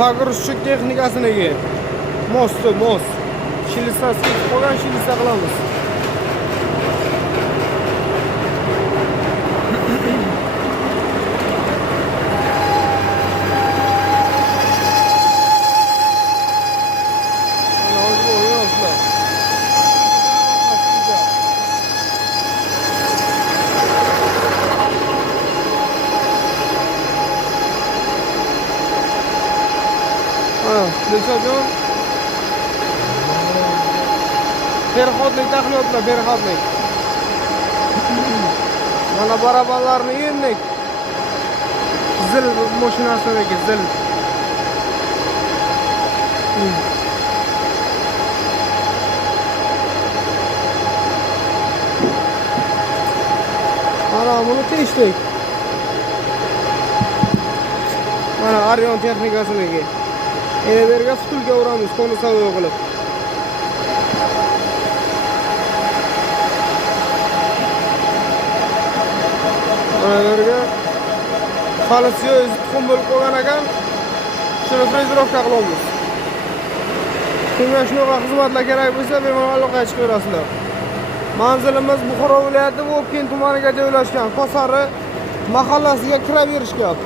Pogrushchik texnikasiga most. Shilistasi ketib qolgan, shilista qilamiz. Leşajon. Berxodlik taxliyotlar, berxodlik. Mana barabanlarni yendik. Zil mashinasindagi zil. Mana bunu teshdik. Mana Arion texnikasiniki. Eberga stulga uramiz, konu savdo qilib. Eberga falsiyo tuxum bo'lib qolgan ekan, shuni frezirovka qilamiz. Kimga shunaqa xizmatlar kerak bo'lsa, bemalol aloqaga chiqaverasizlar. Manzilimiz Buxoro viloyati Vobkent tumaniga joylashgan, Kosari mahallasiga kiraverishgan.